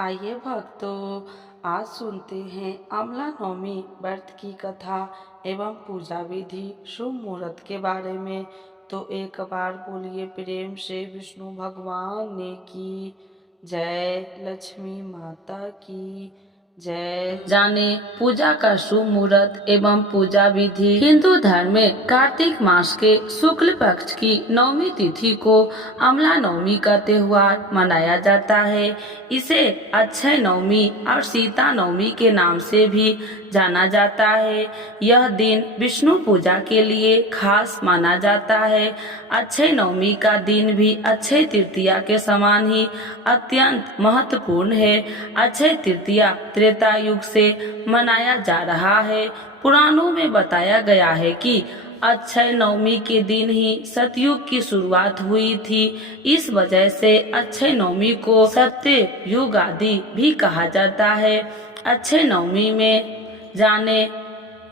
आइए भक्तों, आज सुनते हैं अमला नवमी व्रत की कथा एवं पूजा विधि शुभ मुहूर्त के बारे में। तो एक बार बोलिए प्रेम से विष्णु भगवान ने की जय, लक्ष्मी माता की जय। जाने पूजा का शुभ मुहूर्त एवं पूजा विधि। हिंदू धर्म में कार्तिक मास के शुक्ल पक्ष की नवमी तिथि को अमला नवमी का त्योहार मनाया जाता है। इसे अक्षय नवमी और सीता नवमी के नाम से भी जाना जाता है। यह दिन विष्णु पूजा के लिए खास माना जाता है। अक्षय नवमी का दिन भी अक्षय तृतीया के समान ही अत्यंत महत्वपूर्ण है। अक्षय तृतीया त्रेता युग से मनाया जा रहा है। पुराणों में बताया गया है कि अक्षय नवमी के दिन ही सतयुग की शुरुआत हुई थी। इस वजह से अक्षय नवमी को सत्य युग आदि भी कहा जाता है। अक्षय नवमी में जाने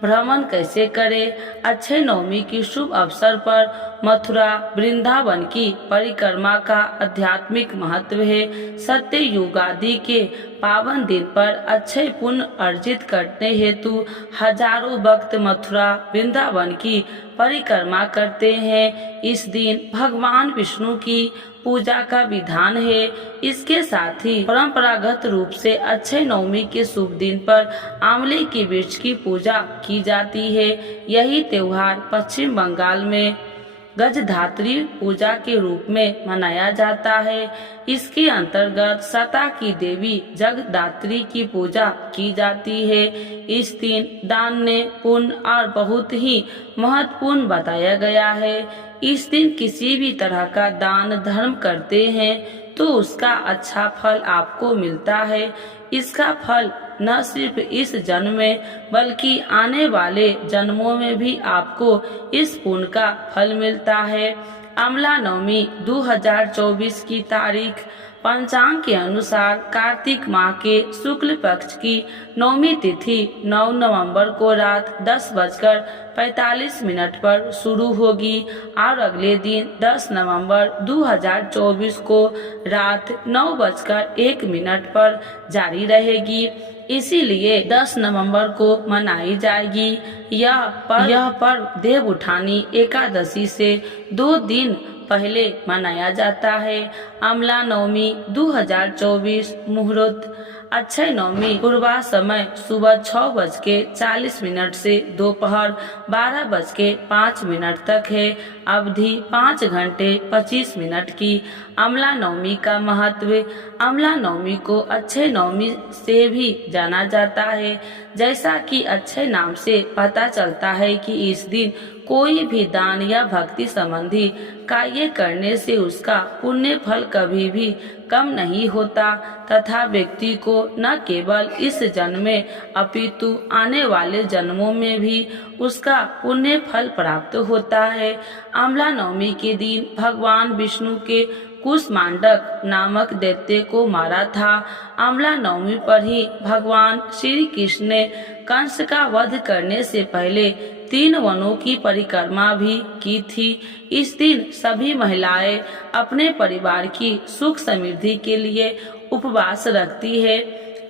भ्रमण कैसे करें। अक्षय नवमी की शुभ अवसर पर मथुरा वृंदावन की परिक्रमा का आध्यात्मिक महत्व है। सत्य युगादि के पावन दिन पर अक्षय पुण्य अर्जित करने हेतु हजारों भक्त मथुरा वृंदावन की परिक्रमा करते हैं। इस दिन भगवान विष्णु की पूजा का विधान है। इसके साथ ही परंपरागत रूप से अक्षय नवमी के शुभ दिन पर आंवले के वृक्ष की पूजा की जाती है। यही त्योहार पश्चिम बंगाल में गजधात्री पूजा के रूप में मनाया जाता है। इसके अंतर्गत सता की देवी जगदात्री की पूजा की जाती है। इस दिन दान ने पुण्य और बहुत ही महत्वपूर्ण बताया गया है। इस दिन किसी भी तरह का दान धर्म करते हैं तो उसका अच्छा फल आपको मिलता है। इसका फल न सिर्फ इस जन्म में बल्कि आने वाले जन्मों में भी आपको इस पुण्य का फल मिलता है। अमला नवमी 2024 की तारीख पंचांग के अनुसार कार्तिक माह के शुक्ल पक्ष की नवमी तिथि 9 नवंबर को रात 10:45 पर शुरू होगी और अगले दिन 10 नवंबर 2024 को रात 9:01 पर जारी रहेगी। इसीलिए 10 नवंबर को मनाई जाएगी। यह पर्व देव उठानी एकादशी से 2 दिन पहले मनाया जाता है। अमला नवमी 2024 मुहूर्त अक्षय नवमी पूर्वा समय सुबह 6:40 से दोपहर 12:05 तक है। अवधि 5 घंटे 25 मिनट की। अमला नवमी का महत्व। अमला नवमी को अक्षय नवमी से भी जाना जाता है। जैसा कि अक्षय नाम से पता चलता है कि इस दिन कोई भी दान या भक्ति संबंधी कार्य करने से उसका पुण्य फल कभी भी कम नहीं होता तथा व्यक्ति को न केवल इस जन्म में अपितु आने वाले जन्मों में भी उसका पुण्य फल प्राप्त होता है। अमला नवमी के दिन भगवान विष्णु के कुष्मांडक नामक दैत्य को मारा था। अमला नवमी पर ही भगवान श्री कृष्ण ने कंस का वध करने से पहले 3 वनों की परिक्रमा भी की थी। इस दिन सभी महिलाएं अपने परिवार की सुख समृद्धि के लिए उपवास रखती है।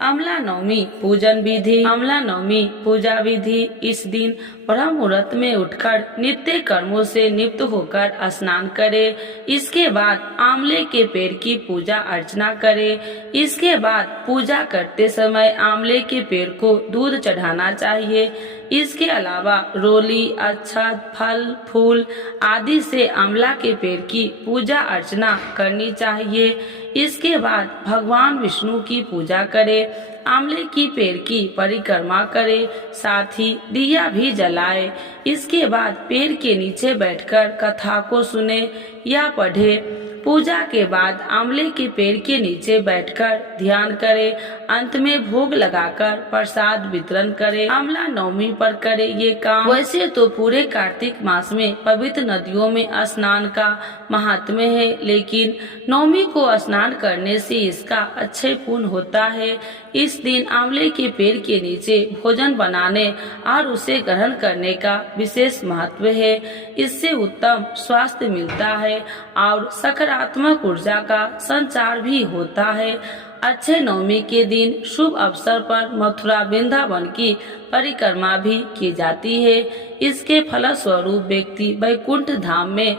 अमला नवमी पूजन विधि। अमला नवमी पूजा विधि। इस दिन ब्रह्म मुहूर्त में उठकर नित्य कर्मों से निवृत्त होकर स्नान करे। इसके बाद आंवले के पेड़ की पूजा अर्चना करे। इसके बाद पूजा करते समय आंवले के पेड़ को दूध चढ़ाना चाहिए। इसके अलावा रोली, अक्षत, फल, फूल आदि से आंवला के पेड़ की पूजा अर्चना करनी चाहिए। इसके बाद भगवान विष्णु की पूजा करे, आंवले की पेड़ की परिक्रमा करे, साथ ही दिया भी जलाए। इसके बाद पेड़ के नीचे बैठकर कथा को सुने या पढ़े। पूजा के बाद आंवले के पेड़ के नीचे बैठकर ध्यान करे। अंत में भोग लगाकर प्रसाद वितरण करे। अमला नवमी पर करे ये काम। वैसे तो पूरे कार्तिक मास में पवित्र नदियों में स्नान का महात्म्य है, लेकिन नवमी को स्नान करने से इसका अक्षय पुण्य होता है। इस दिन आंवले के पेड़ के नीचे भोजन बनाने और उसे ग्रहण करने का विशेष महत्व है। इससे उत्तम स्वास्थ्य मिलता है और सकारात्मक ऊर्जा का संचार भी होता है। अक्षय नवमी के दिन शुभ अवसर पर मथुरा वृंदावन की परिक्रमा भी की जाती है। इसके फलस्वरूप व्यक्ति वैकुंठ धाम में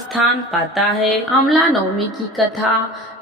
स्थान पाता है। अमला नवमी की कथा।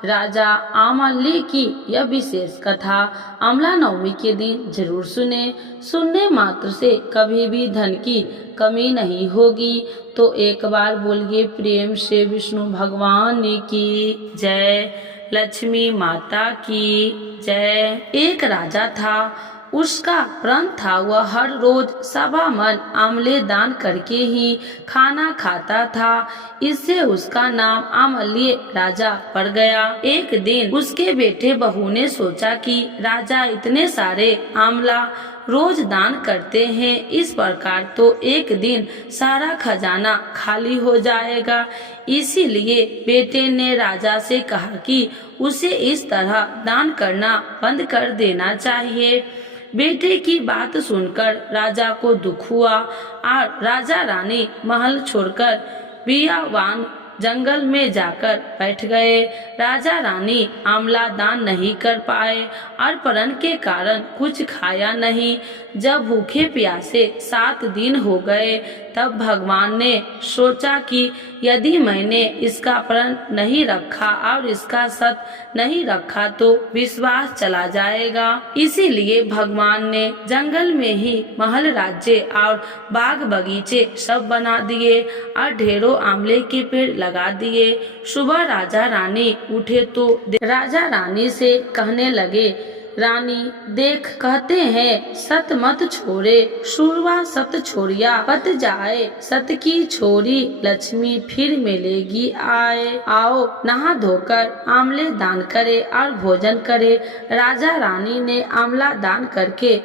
राजा आमल्य की यह विशेष कथा अमला नवमी के दिन जरूर सुने। सुनने मात्र से कभी भी धन की कमी नहीं होगी। तो एक बार बोलिए प्रेम से विष्णु भगवान की जय, लक्ष्मी माता की जय। एक राजा था, उसका प्रण था वह हर रोज 1.25 मन आमले दान करके ही खाना खाता था। इससे उसका नाम आमल्य राजा पड़ गया। एक दिन उसके बेटे बहू ने सोचा कि राजा इतने सारे आमला रोज दान करते हैं, इस प्रकार तो एक दिन सारा खजाना खाली हो जाएगा। इसीलिए बेटे ने राजा से कहा कि उसे इस तरह दान करना बंद कर देना चाहिए। बेटे की बात सुनकर राजा को दुख हुआ और राजा रानी महल छोड़कर बियावान जंगल में जाकर बैठ गए। राजा रानी आमला दान नहीं कर पाए और प्रण के कारण कुछ खाया नहीं। जब भूखे प्यासे 7 दिन हो गए तब भगवान ने सोचा कि यदि मैंने इसका प्रण नहीं रखा और इसका सत नहीं रखा तो विश्वास चला जाएगा। इसीलिए भगवान ने जंगल में ही महल राज्य और बाग बगीचे सब बना दिए और ढेरों आमले के पेड़ लगा दिए। सुबह राजा रानी उठे तो राजा रानी से कहने लगे, रानी देख, कहते हैं सत मत छोड़े शुरवा सत छोड़िया पत जाए, सत की छोरी लक्ष्मी फिर मिलेगी आए। आओ नहा धोकर आमले दान करे और भोजन करे। राजा रानी ने आमला दान करके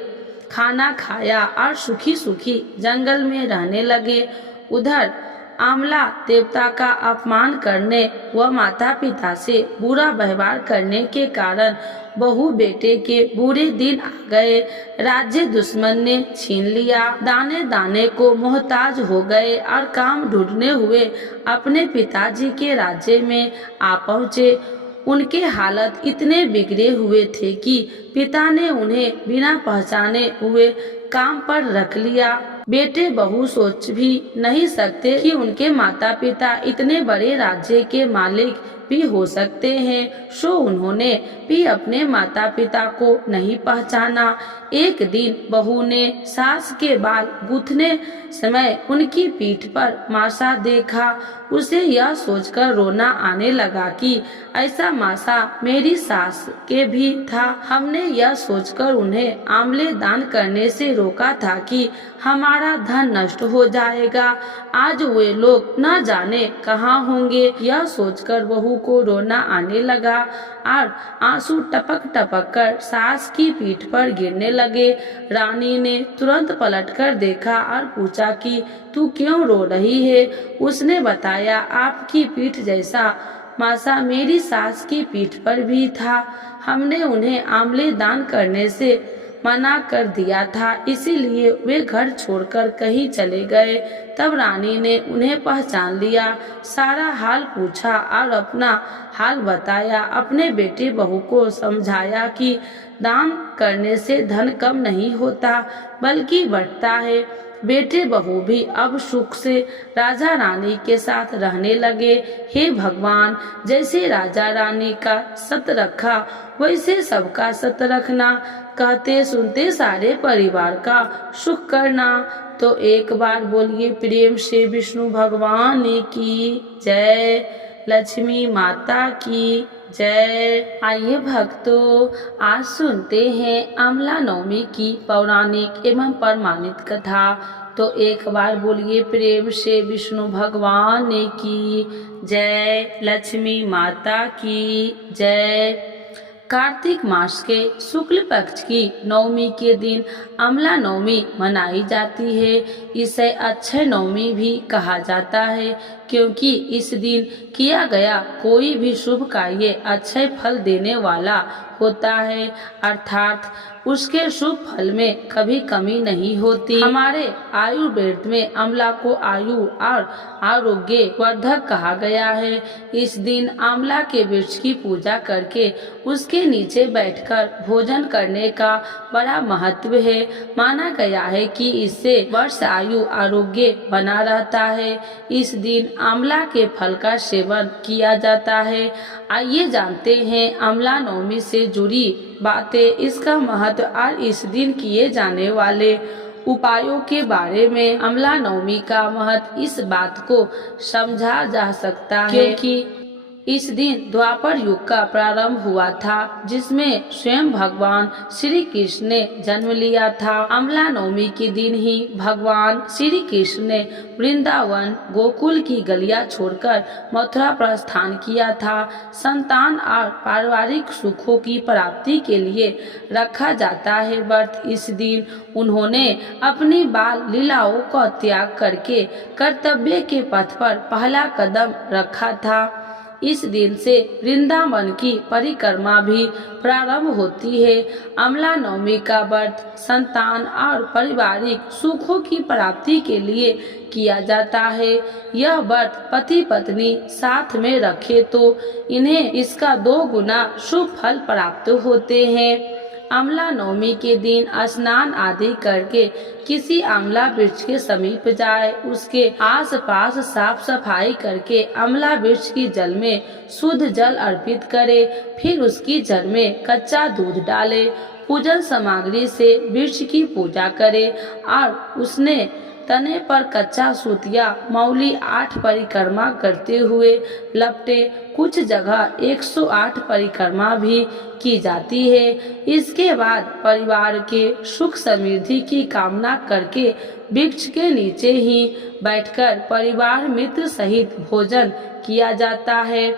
खाना खाया और सुखी सुखी जंगल में रहने लगे। उधर आमला देवता का अपमान करने व माता पिता से बुरा व्यवहार करने के कारण बहू बेटे के बुरे दिन आ गए। राज्य दुश्मन ने छीन लिया। दाने दाने को मोहताज हो गए और काम ढूंढने हुए अपने पिताजी के राज्य में आ पहुँचे। उनके हालत इतने बिगड़े हुए थे कि पिता ने उन्हें बिना पहचाने हुए काम पर रख लिया। बेटे बहू सोच भी नहीं सकते कि उनके माता पिता इतने बड़े राज्य के मालिक भी हो सकते हैं। सो उन्होंने भी अपने माता पिता को नहीं पहचाना। एक दिन बहू ने सास के बाल गूंथने समय उनकी पीठ पर मासा देखा। उसे यह सोचकर रोना आने लगा कि ऐसा मासा मेरी सास के भी था। हमने यह सोचकर उन्हें आमले दान करने से रोका था कि हमारा धन नष्ट हो जाएगा। आज वे लोग न जाने कहाँ होंगे। यह सोचकर बहू को रोना आने लगा और आंसू टपक टपक कर सास की पीठ पर गिरने लगे। रानी ने तुरंत पलटकर देखा और पूछा कि तू क्यों रो रही है। उसने बताया, आपकी पीठ जैसा मासा मेरी सास की पीठ पर भी था। हमने उन्हें आमले दान करने से मना कर दिया था, इसीलिए वे घर छोड़कर कहीं चले गए। तब रानी ने उन्हें पहचान लिया, सारा हाल पूछा और अपना हाल बताया। अपने बेटे बहू को समझाया कि दान करने से धन कम नहीं होता बल्कि बढ़ता है। बेटे बहू भी अब सुख से राजा रानी के साथ रहने लगे। हे भगवान, जैसे राजा रानी का सत रखा वैसे सबका सत रखना, कहते सुनते सारे परिवार का सुख करना। तो एक बार बोलिए प्रेम से विष्णु भगवान की जय, लक्ष्मी माता की जय। आइए भक्तों, आज सुनते हैं अमला नवमी की पौराणिक एवं प्रमाणित कथा। तो एक बार बोलिए प्रेम से विष्णु भगवान की जय, लक्ष्मी माता की जय। कार्तिक मास के शुक्ल पक्ष की नवमी के दिन अमला नवमी मनाई जाती है। इसे अक्षय नवमी भी कहा जाता है, क्योंकि इस दिन किया गया कोई भी शुभ कार्य अक्षय फल देने वाला होता है, अर्थात उसके शुभ फल में कभी कमी नहीं होती। हमारे आयुर्वेद में आंवला को आयु और आरोग्य वर्धक कहा गया है। इस दिन आंवला के वृक्ष की पूजा करके उसके नीचे बैठकर भोजन करने का बड़ा महत्व है। माना गया है कि इससे वर्ष आयु आरोग्य बना रहता है। इस दिन आंवला के फल का सेवन किया जाता है। आइए जानते हैं आंवला नवमी से जुड़ी बातें, इसका महत्व और इस दिन किए जाने वाले उपायों के बारे में। आंवला नवमी का महत्व इस बात को समझा जा सकता है क्योंकि इस दिन द्वापर युग का प्रारंभ हुआ था, जिसमें स्वयं भगवान श्री कृष्ण ने जन्म लिया था। आंवला नवमी के दिन ही भगवान श्री कृष्ण ने वृंदावन गोकुल की गलियां छोड़कर मथुरा प्रस्थान किया था। संतान और पारिवारिक सुखों की प्राप्ति के लिए रखा जाता है व्रत। इस दिन उन्होंने अपनी बाल लीलाओं का त्याग करके कर्तव्य के पथ पर पहला कदम रखा था। इस दिन से वृंदावन की परिक्रमा भी प्रारंभ होती है। आंवला नवमी का व्रत संतान और पारिवारिक सुखों की प्राप्ति के लिए किया जाता है। यह व्रत पति पत्नी साथ में रखे तो इन्हें इसका 2 गुना शुभ फल प्राप्त होते हैं। आंवला नवमी के दिन स्नान आदि करके किसी आंवला वृक्ष के समीप जाए, उसके आसपास साफ सफाई करके आंवला वृक्ष की जल में शुद्ध जल अर्पित करे, फिर उसकी जड़ में कच्चा दूध डाले, पूजन सामग्री से वृक्ष की पूजा करे और उसने तने पर कच्चा सूतिया मौली 8 परिक्रमा करते हुए लपटे। कुछ जगह 108 परिक्रमा भी की जाती है। इसके बाद परिवार के सुख समृद्धि की कामना करके वृक्ष के नीचे ही बैठकर परिवार मित्र सहित भोजन किया जाता है।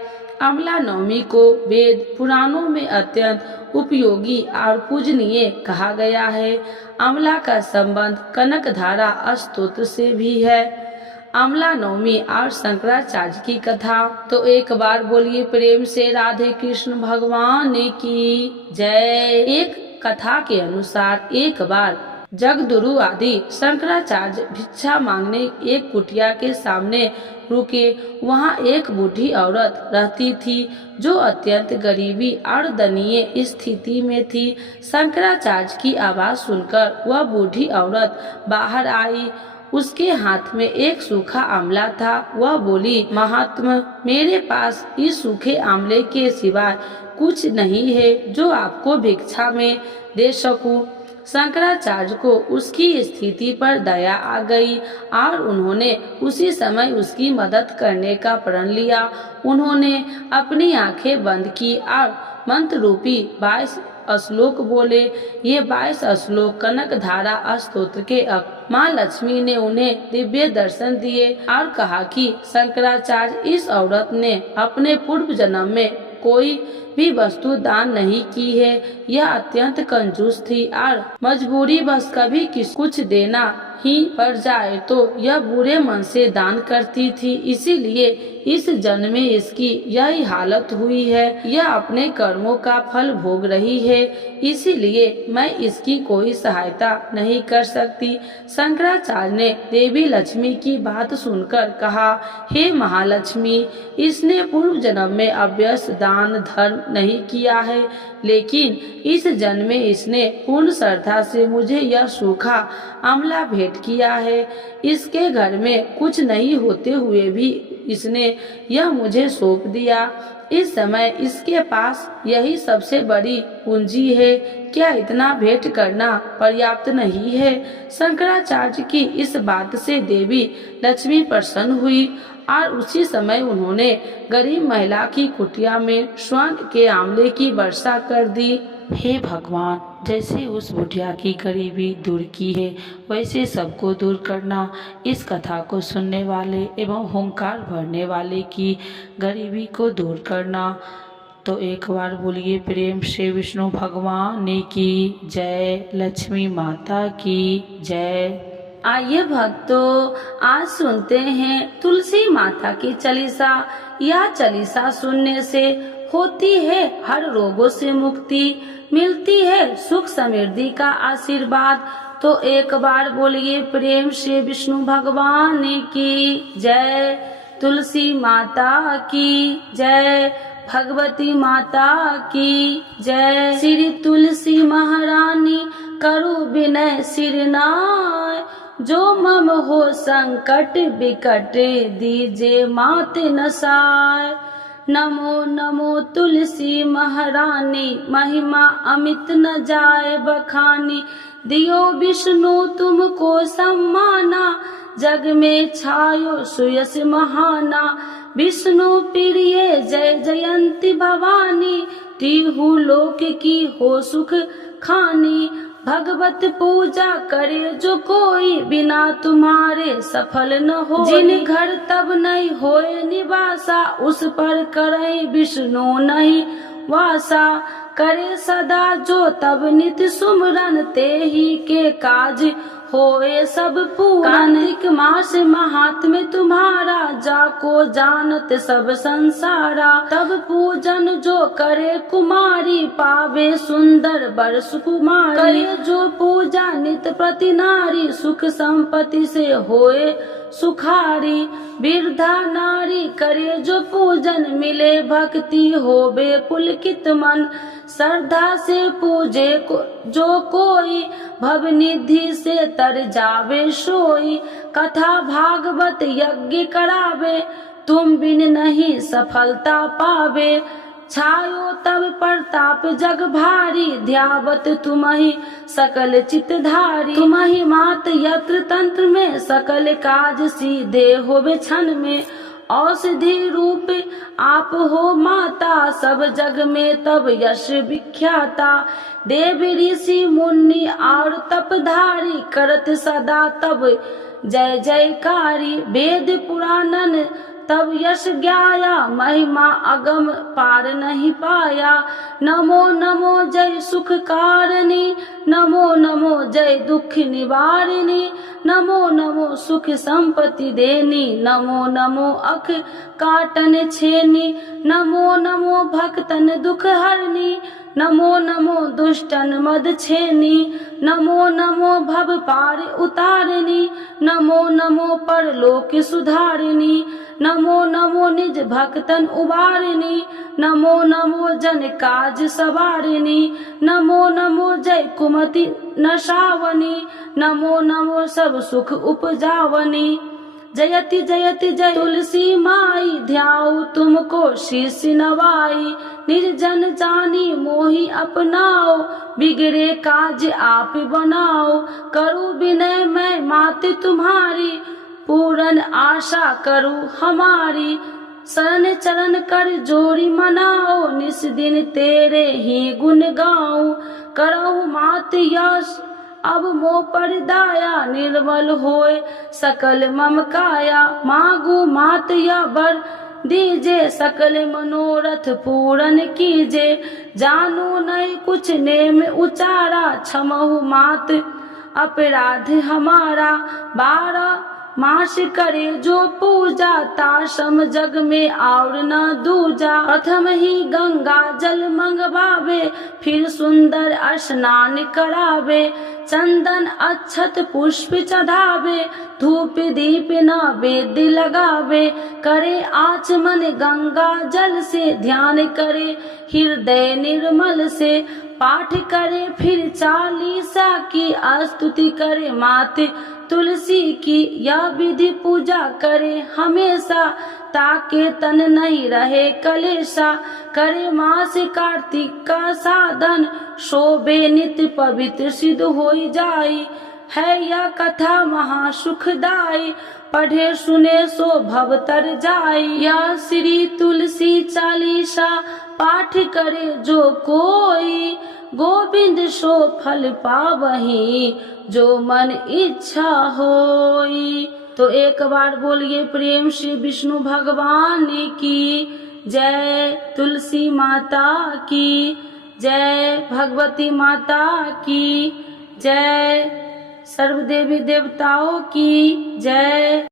आंवला नवमी को वेद पुराणों में अत्यंत उपयोगी और पूजनीय कहा गया है। आंवला का संबंध कनकधारा स्तोत्र से भी है। आंवला नवमी और शंकराचार्य की कथा। तो एक बार बोलिए प्रेम से राधे कृष्ण भगवान की जय। एक कथा के अनुसार एक बार जगदुरु आदि शंकराचार्य भिक्षा मांगने एक कुटिया के सामने रुके। वहाँ एक बूढ़ी औरत रहती थी जो अत्यंत गरीबी और दयनीय स्थिति में थी। शंकराचार्य की आवाज सुनकर वह बूढ़ी औरत बाहर आई। उसके हाथ में एक सूखा आंवला था। वह बोली, महात्मा, मेरे पास इस सूखे आंवले के सिवाय कुछ नहीं है जो आपको भिक्षा में दे सकूं। शंकराचार्य को उसकी स्थिति पर दया आ गई और उन्होंने उसी समय उसकी मदद करने का प्रण लिया। उन्होंने अपनी आंखें बंद की और मंत्र रूपी 22 श्लोक बोले। ये 22 श्लोक कनकधारा स्तोत्र के माँ लक्ष्मी ने उन्हें दिव्य दर्शन दिए और कहा कि शंकराचार्य, इस औरत ने अपने पूर्व जन्म में कोई भी वस्तु दान नहीं की है। यह अत्यंत कंजूस थी और मजबूरी बस कभी कुछ देना ही पड़ जाए तो यह बुरे मन से दान करती थी। इसीलिए इस जन्म में इसकी यही हालत हुई है। यह अपने कर्मों का फल भोग रही है, इसीलिए मैं इसकी कोई सहायता नहीं कर सकती। शंकराचार्य ने देवी लक्ष्मी की बात सुनकर कहा, हे महालक्ष्मी, इसने पूर्व जन्म में अभ्यस्त दान धर्म नहीं किया है, लेकिन इस जन्म में इसने पूर्ण श्रद्धा से मुझे यह सूखा आंवला भेंट किया है। इसके घर में कुछ नहीं होते हुए भी इसने यह मुझे सौंप दिया। इस समय इसके पास यही सबसे बड़ी पूंजी है। क्या इतना भेंट करना पर्याप्त नहीं है? शंकराचार्य की इस बात से देवी लक्ष्मी प्रसन्न हुई और उसी समय उन्होंने गरीब महिला की कुटिया में स्वर्ण के आंवले की वर्षा कर दी। हे भगवान, जैसे उस बुढ़िया की गरीबी दूर की है, वैसे सबको दूर करना। इस कथा को सुनने वाले एवं हुंकार भरने वाले की गरीबी को दूर करना। तो एक बार बोलिए प्रेम से विष्णु भगवान की जय, लक्ष्मी माता की जय। आइए भक्तों, आज सुनते हैं तुलसी माता की चालीसा। यह चालीसा सुनने से होती है हर रोगों से मुक्ति, मिलती है सुख समृद्धि का आशीर्वाद। तो एक बार बोलिए प्रेम से विष्णु भगवान की जय, तुलसी माता की जय, भगवती माता की जय। श्री तुलसी महारानी करु विनय सिर नाय, जो मम हो संकट विकट दीजे मात नसाय। नमो नमो तुलसी महारानी, महिमा अमित न जाए बखानी। दियो विष्णु तुमको सम्माना, जग में छायो सुयस महाना। विष्णु प्रिय जय जयंती भवानी, तिहु लोक की हो सुख खानी। भगवत पूजा करे जो कोई, बिना तुम्हारे सफल न हो। जिन घर तब नहीं होए निवासा, उस पर करे विष्णु नहीं वासा। करे सदा जो तब नित्य सुमरन, ते ही के काज होए सब पूरन। कार्तिक मास महात्म्य तुम्हारा, जाको जानत सब संसारा। तब पूजन जो करे कुमारी, पावे सुंदर बर सुकुमारी। करे जो पूजा नित प्रति नारी, सुख संपत्ति से होए सुखारी। वृद्धा नारी करे जो पूजन, मिले भक्ति होवे पुलकित मन। श्रद्धा से पूजे जो कोई, भवनिधि से तर जावे सोई। कथा भागवत यज्ञ करावे, तुम बिन नहीं सफलता पावे। छायो तब प्रताप जग भारी, ध्यावत तुम्हि सकल चितधारी। तुम्हि मात यत्र तंत्र में, सकल काज सीधे होवे क्षण में। औषधि रूप आप हो माता, सब जग में तब यश विख्याता। देव ऋषि मुनि और तपधारी, करत सदा तब जय जयकारी। वेद पुराणन तब यश ज्ञाया, महिमा अगम पार नहीं पाया। नमो नमो जय सुख कारिणी, नमो नमो जय दुख निवारिणी। नमो नमो सुख संपत्ति देनी, नमो नमो अख काटन छेनी। नमो नमो भक्तन दुख हरनी, नमो नमो दुष्टन मद छेनी। नमो नमो भव पार उतारिणी, नमो नमो परलोक सुधारिणी। नमो नमो निज भक्तन उबारिणी, नमो नमो जन काज सवारिणी। नमो नमो जय कुमति नशावनी, नमो नमो सब सुख उपजावनी। जयति जयति जय तुलसी माई, ध्याऊ तुमको शीश नवाई। निर्जन जानी मोहि अपनाओ, बिगड़े काज आप बनाओ। करूँ विनय मैं माते तुम्हारी, पूरन आशा करूँ हमारी। शरण चरण कर जोड़ी मनाओ, निस दिन तेरे ही गुण गाऊं। करहु मात यश अब मोह पर दाया, निर्मल होए सकल मम काया। मांगू मात या बर दीजे, सकल मनोरथ पूरन कीजे। जानू नहीं कुछ नेम उचारा, क्षमहु मात अपराध हमारा। 12 मास करे जो पूजा, ताशम जग में और न दूजा। प्रथम ही गंगा जल मंगवावे, फिर सुंदर स्नान करावे। चंदन अक्षत पुष्प चढ़ावे, धूप दीप नैवेद्य लगावे। करे आचमन गंगा जल से, ध्यान करे हृदय निर्मल से। पाठ करे फिर चालीसा की, स्तुति करे माते तुलसी की। यह विधि पूजा करे हमेशा, ताके तन नहीं रहे कलेशा। करे मास कार्तिक का साधन, शोभे नित्य पवित्र सिद्ध होई जाई। है यह कथा महासुखदाई, पढ़े सुने सो भव तर जाई। यह श्री तुलसी चालीसा, पाठ करे जो कोई। गोविंद सो फल पावही, जो मन इच्छा होई। तो एक बार बोलिए प्रेम से विष्णु भगवान की जय, तुलसी माता की जय, भगवती माता की जय, सर्व देवी देवताओं की जय।